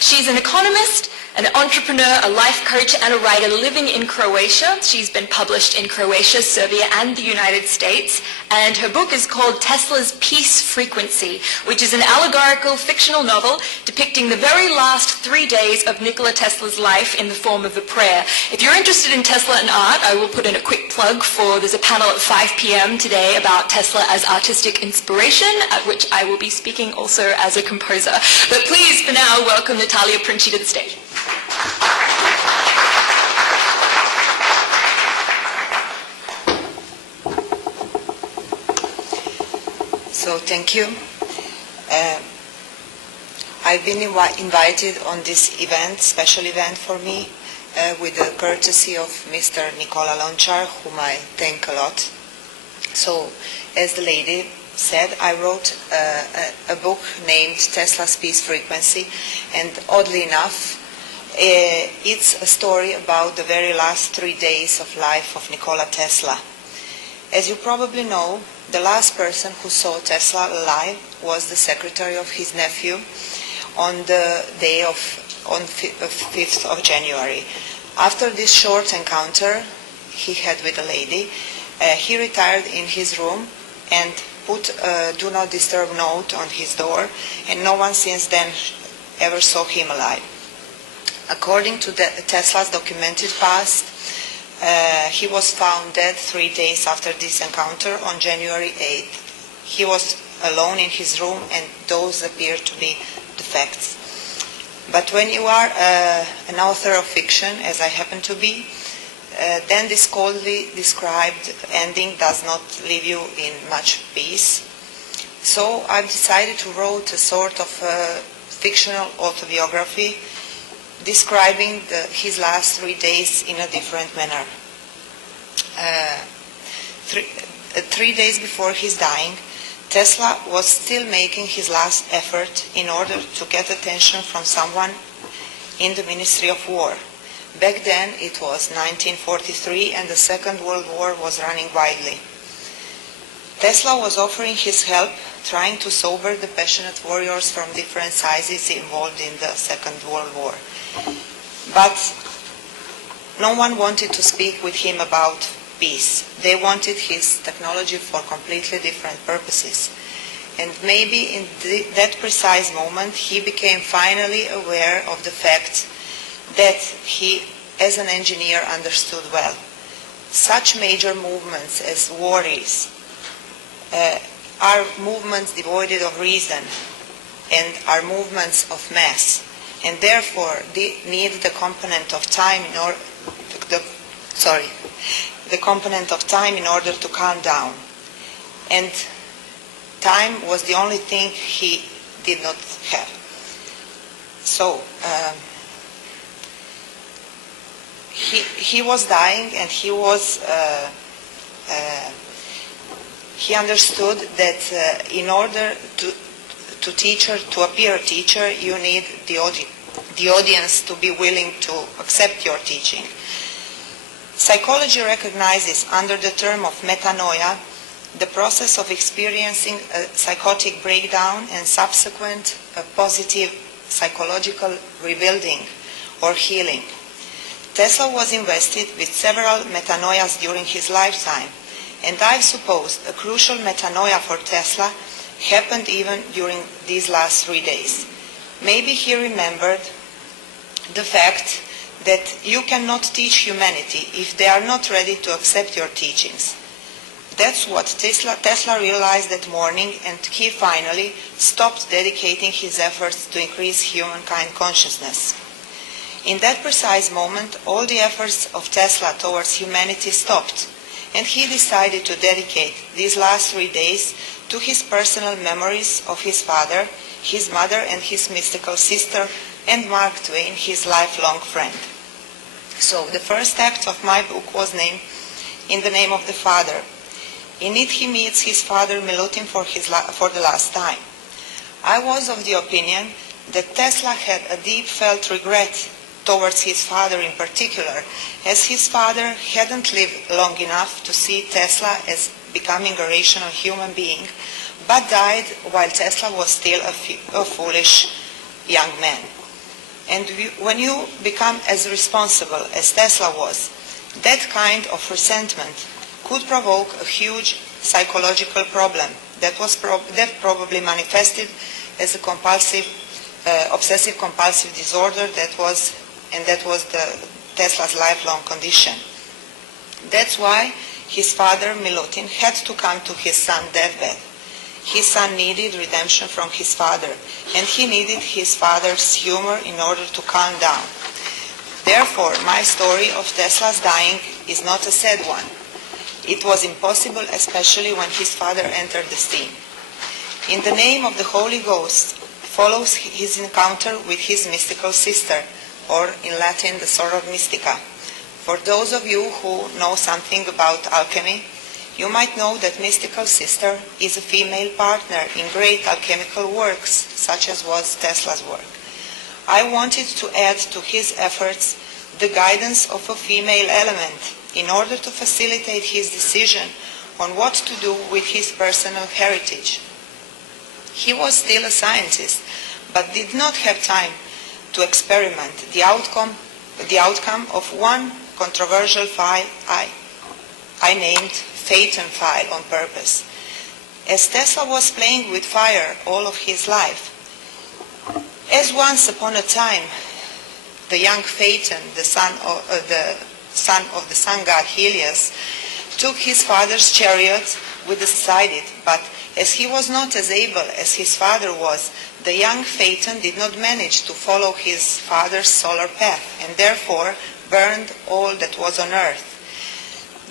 She's an economist, an entrepreneur, a life coach, and a writer living in Croatia. She's been published in Croatia, Serbia, and the United States. And her book is called Tesla's Peace Frequency, which is an allegorical fictional novel depicting the very last 3 days of Nikola Tesla's life in the form of a prayer. If you're interested in Tesla and art, I will put in a quick plug for, there's a panel at 5 p.m. today about Tesla as artistic inspiration, at which I will be speaking also as a composer. But please, for now, welcome Natalija Princi to the stage. So thank you. I've been invited on this event, special event for me, with the courtesy of Mr. Nikola Lončar, whom I thank a lot. So, as the lady said, I wrote a book named Tesla's Peace Frequency, and oddly enough, it's a story about the very last 3 days of life of Nikola Tesla. As you probably know, the last person who saw Tesla alive was the secretary of his nephew on the day of 5th of January. After this short encounter he had with a lady, he retired in his room and put a do not disturb note on his door, and no one since then ever saw him alive. According to Tesla's documented past, he was found dead 3 days after this encounter on January 8th. He was alone in his room, and those appear to be the facts. But when you are an author of fiction, as I happen to be, then this coldly described ending does not leave you in much peace. So I've decided to write a sort of fictional autobiography describing his last 3 days in a different manner. 3 days before his dying, Tesla was still making his last effort in order to get attention from someone in the Ministry of War. Back then it was 1943 and the Second World War was running widely. Tesla was offering his help, trying to sober the passionate warriors from different sizes involved in the Second World War. But no one wanted to speak with him about peace. They wanted his technology for completely different purposes. And maybe in that precise moment he became finally aware of the fact that he, as an engineer, understood well. Such major movements as war is are movements devoid of reason and are movements of mass, and therefore they need the component of time in order to calm down. And time was the only thing he did not have. So he was dying, and he understood that in order to appear a teacher, you need the audience to be willing to accept your teaching. Psychology recognizes under the term of metanoia the process of experiencing a psychotic breakdown and subsequent positive psychological rebuilding or healing. Tesla was invested with several metanoias during his lifetime, and I suppose a crucial metanoia for Tesla happened even during these last 3 days. Maybe he remembered the fact that you cannot teach humanity if they are not ready to accept your teachings. That's what Tesla realized that morning, and he finally stopped dedicating his efforts to increase humankind consciousness. In that precise moment, all the efforts of Tesla towards humanity stopped, and he decided to dedicate these last 3 days to his personal memories of his father, his mother, and his mystical sister, and Mark Twain, his lifelong friend. So the first act of my book was named In the Name of the Father. In it he meets his father Milutin for the last time. I was of the opinion that Tesla had a deep felt regret towards his father in particular, as his father hadn't lived long enough to see Tesla as becoming a rational human being, but died while Tesla was still a foolish young man. And when you become as responsible as Tesla was, that kind of resentment could provoke a huge psychological problem that probably manifested as a obsessive-compulsive disorder that was Tesla's lifelong condition. That's why his father, Milutin, had to come to his son's deathbed. His son needed redemption from his father, and he needed his father's humor in order to calm down. Therefore, my story of Tesla's dying is not a sad one. It was impossible, especially when his father entered the scene. In the name of the Holy Ghost follows his encounter with his mystical sister, or in Latin, the Soror Mystica. For those of you who know something about alchemy, you might know that mystical sister is a female partner in great alchemical works, such as was Tesla's work. I wanted to add to his efforts the guidance of a female element in order to facilitate his decision on what to do with his personal heritage. He was still a scientist, but did not have time to experiment the outcome of one controversial file I named Phaeton file on purpose. As Tesla was playing with fire all of his life, as once upon a time the young Phaeton, the son of the sun god Helios, took his father's chariot with decided, but as he was not as able as his father was, the young Phaeton did not manage to follow his father's solar path, and therefore burned all that was on earth.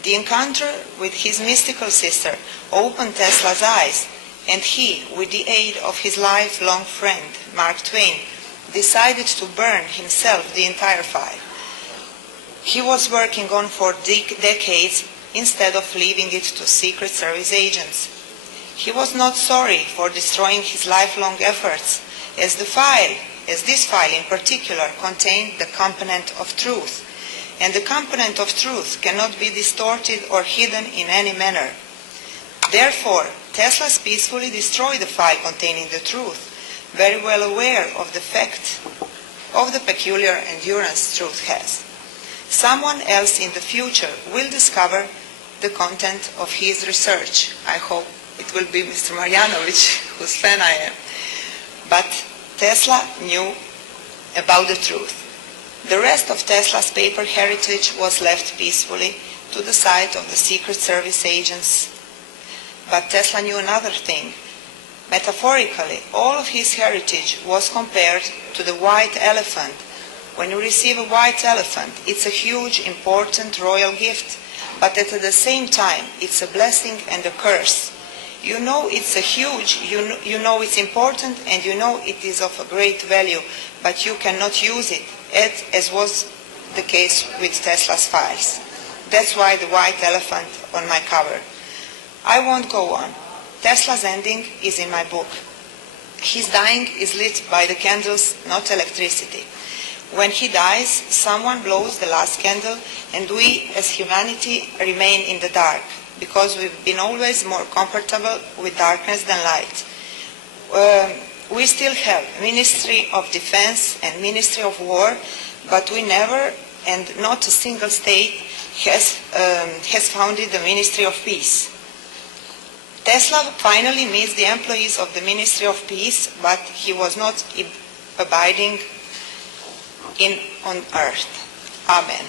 The encounter with his mystical sister opened Tesla's eyes, and he, with the aid of his lifelong friend, Mark Twain, decided to burn himself the entire file. He was working on for decades instead of leaving it to Secret Service agents. He was not sorry for destroying his lifelong efforts, as this file in particular contained the component of truth, and the component of truth cannot be distorted or hidden in any manner. Therefore, Tesla peacefully destroyed the file containing the truth, very well aware of the fact of the peculiar endurance truth has. Someone else in the future will discover the content of his research. I hope it will be Mr. Marjanovic, whose fan I am. But Tesla knew about the truth. The rest of Tesla's paper heritage was left peacefully to the side of the Secret Service agents. But Tesla knew another thing. Metaphorically, all of his heritage was compared to the white elephant. When you receive a white elephant, it's a huge, important royal gift, but at the same time, it's a blessing and a curse. You know it's a huge, you know it's important, and you know it is of a great value, but you cannot use it, as was the case with Tesla's files. That's why the white elephant on my cover. I won't go on. Tesla's ending is in my book. His dying is lit by the candles, not electricity. When he dies, someone blows the last candle, and we as humanity remain in the dark, because we've been always more comfortable with darkness than light. We still have Ministry of Defense and Ministry of War, but we never, and not a single state, has founded the Ministry of Peace. Tesla finally meets the employees of the Ministry of Peace, but he was not abiding on earth. Amen.